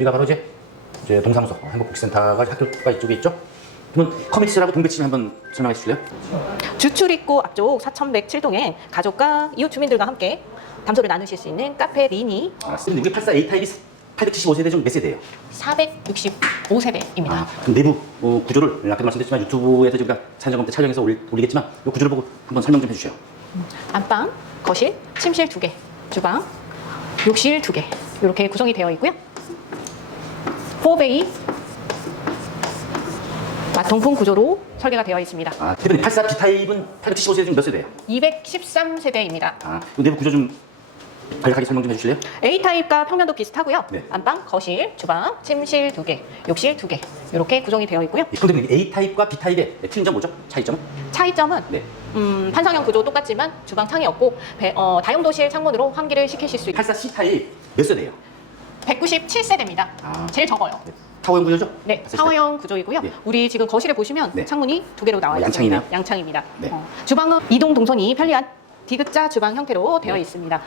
여기가 바로 이제, 이제 동사무소, 행복복지센터가 학교가 이쪽에 있죠. 그러면 커뮤니티라고 동배치를 한번 설명해 주실래요? 주출 입구 앞쪽 4107동에 가족과 이웃 주민들과 함께 담소를 나누실 수 있는 카페 리니 아, 근데 우리 84 A 타입이 875세대 중 몇 세대예요? 465세대입니다. 아, 그럼 내부 어, 구조를 아까도 말씀드렸지만 유튜브에서 지금 촬영 때 촬영해서 올, 올리겠지만 이 구조를 보고 한번 설명 좀 해주세요. 안방, 거실, 침실 2개, 주방, 욕실 2개 이렇게 구성이 되어 있고요. 4베이 마통풍 구조로 설계가 되어 있습니다. 아, 대표님 84 B 타입은 875세대 중몇 세대예요? 213세대입니다. 아, 이 내부 구조 좀 간략하게 설명 좀 해주실래요? A타입과 평면도 비슷하고요. 네. 안방, 거실, 주방, 침실 2개, 욕실 2개 이렇게 구성이 되어 있고요. 이 선생님 A 타입과 B 타입의 틀린 점 뭐죠? 차이점은? 차이점은 네. 음, 판상형 구조 똑같지만 주방 창이 없고 배- 어, 다용도실 창문으로 환기를 시키실 수 있고 84 C 타입 몇 세대예요? 197세대입니다. 아. 제일 적어요. 네. 타워형 구조죠? 네, 84 C 타입. 사워형 구조이고요. 네. 우리 지금 거실에 보시면 네. 창문이 두 개로 나와 어, 있습니다. 양창이네요? 양창입니다. 네. 어, 주방은 이동 동선이 편리한 디귿자 주방 형태로 되어 네. 있습니다.